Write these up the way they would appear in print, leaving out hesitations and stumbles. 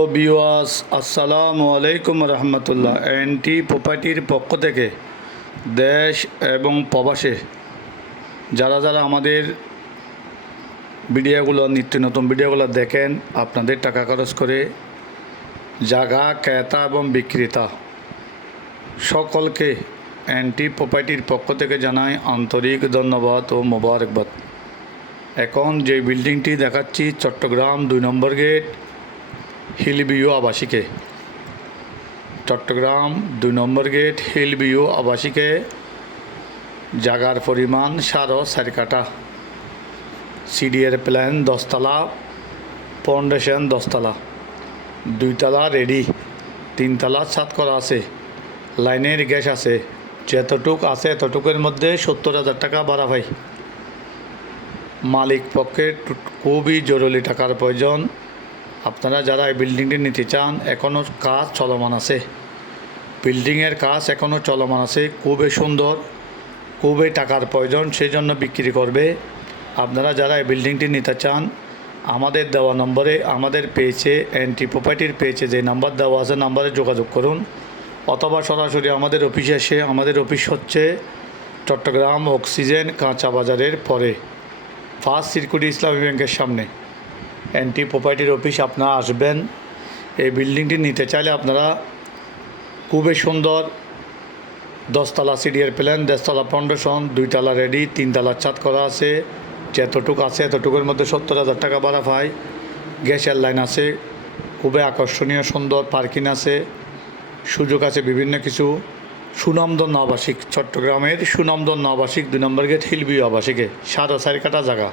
ও বিওয়াস আসসালামু আলাইকুম রহমতুল্লাহ। এনটি প্রপার্টির পক্ষ থেকে দেশ এবং প্রবাসে যারা যারা আমাদের ভিডিওগুলো নিত্য নতুন ভিডিওগুলো দেখেন, আপনাদের টাকা খরচ করে জায়গা ক্রেতা এবং বিক্রেতা সকলকে এনটি প্রপার্টির পক্ষ থেকে জানাই আন্তরিক ধন্যবাদ ও মোবারকবাদ। এখন যে বিল্ডিংটি দেখাচ্ছি চট্টগ্রাম 2 নম্বর গেট হিলভিউ আবাসিকে, চট্টগ্রাম 2 নম্বর গেট হিলভিউ আবাসিকে জায়গার পরিমাণ 4.5 কাঠা, সিডিএর প্ল্যান 10 তলা, ফাউন্ডেশন 10 তলা, 2 তলা রেডি, 3 তলা ছাদ করা আছে, লাইনের গ্যাস আছে। যতটুক আছে এতটুকুর মধ্যে 70,000 টাকা ভাড়া ভাই। মালিক পক্ষে খুবই জরুরি টাকার প্রয়োজন। আপনারা যারা এই বিল্ডিংটি নিতে চান, এখনও কাজ চলমান আছে, বিল্ডিংয়ের কাজ এখনও চলমান আছে, খুবই সুন্দর, খুবই টাকার প্রয়োজন, সেই জন্য বিক্রি করবে। আপনারা যারা এই বিল্ডিংটি নিতে চান, আমাদের দেওয়া নম্বরে, আমাদের পেজে, এনটি প্রপার্টির পেজে যে নাম্বার দেওয়া আছে নাম্বারে যোগাযোগ করুন, অথবা সরাসরি আমাদের অফিসে এসে, আমাদের অফিস হচ্ছে চট্টগ্রাম অক্সিজেন কাঁচা বাজারের পরে ফার্স্ট সিকিউরিটি ইসলামী ব্যাংকের সামনে এনটি প্রপার্টির অফিস। আপনারা আসবেন। এই বিল্ডিংটি নিতে চাইলে আপনারা খুবই সুন্দর 10 তলা সিডিএর প্ল্যান, 10 তলা ফাউন্ডেশন, 2 তলা রেডি, 3 তলা ছাদ করা আছে। যতটুকু আছে এতটুকুর মধ্যে 70,000 টাকা ভাড়া পায়। গ্যাসের লাইন আছে, খুবই আকর্ষণীয় সুন্দর পার্কিং আছে, সুযোগ আছে বিভিন্ন কিছু। সুনামধন্য আবাসিক, চট্টগ্রামের সুনামধন্য আবাসিক 2 নম্বর গেট হিলভিউ আবাসিকে 4.5 কাঠা জায়গা।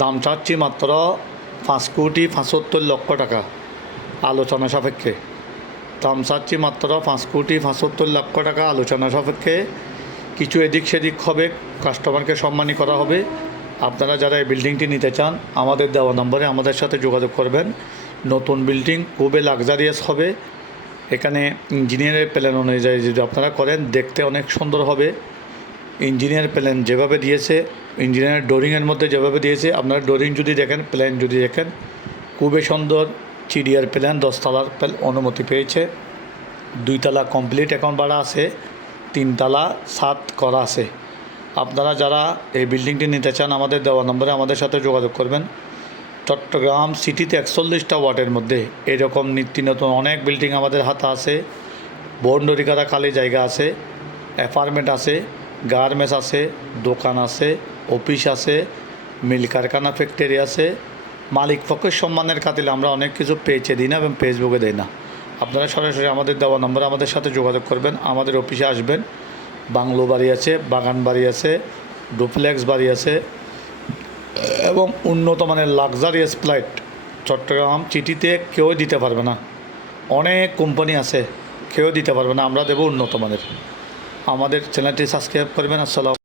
দাম চাচ্ছি মাত্র 5,75,00,000 টাকা আলোচনা সাপেক্ষে। দাম চাচ্ছি মাত্র 5,75,00,000 টাকা আলোচনা সাপেক্ষে। কিছু এদিক সেদিক হবে, কাস্টমারকে সম্মানী করা হবে। আপনারা যারা এই বিল্ডিংটি নিতে চান, আমাদের দেওয়া নম্বরে আমাদের সাথে যোগাযোগ করবেন। নতুন বিল্ডিং, খুবই লাক্সারিয়াস হবে। এখানে ইঞ্জিনিয়ারের প্ল্যান অনুযায়ী যদি আপনারা করেন, দেখতে অনেক সুন্দর হবে। ইঞ্জিনিয়ার প্ল্যান যেভাবে দিয়েছে, ইঞ্জিনিয়ার ডোরিংয়ের মধ্যে যেভাবে দিয়েছে, আপনারা ডোরিং যদি দেখেন, প্ল্যান যদি দেখেন, খুবই সুন্দর। সিডিআর প্ল্যান 10 তলার অনুমতি পেয়েছে, 2 তলা কমপ্লিট এখন ভাড়া আছে, 3 তলা ছাদ করা আছে। আপনারা যারা এই বিল্ডিংটি নিতে চান, আমাদের দেওয়া নম্বরে আমাদের সাথে যোগাযোগ করবেন। চট্টগ্রাম সিটিতে 41টা ওয়ার্ডের মধ্যে এরকম নিত্য নতুন অনেক বিল্ডিং আমাদের হাতে আছে। বাউন্ডারি করা খালি জায়গা আছে, অ্যাপার্টমেন্ট আছে, গার্মেন্টস আছে, দোকান আছে, অফিস আছে, মিল কারখানা ফ্যাক্টরি আছে। মালিক পক্ষের সম্মানের খাতিরে আমরা অনেক কিছু পেজে দিই না এবং ফেসবুকে দিই না। আপনারা সরাসরি আমাদের দেওয়া নম্বরে আমাদের সাথে যোগাযোগ করবেন, আমাদের অফিসে আসবেন। বাংলো বাড়ি আছে, বাগান বাড়ি আছে, ডুপ্লেক্স বাড়ি আছে এবং উন্নত মানের লাক্সারিয়াস ফ্লাইট চট্টগ্রাম সিটিতে কেউ দিতে পারবে না। অনেক কোম্পানি আছে, কেউ দিতে পারবে না, আমরা দেবো উন্নত মানের। আমাদের চ্যানেলটি সাবস্ক্রাইব করবেন। আসসালাম।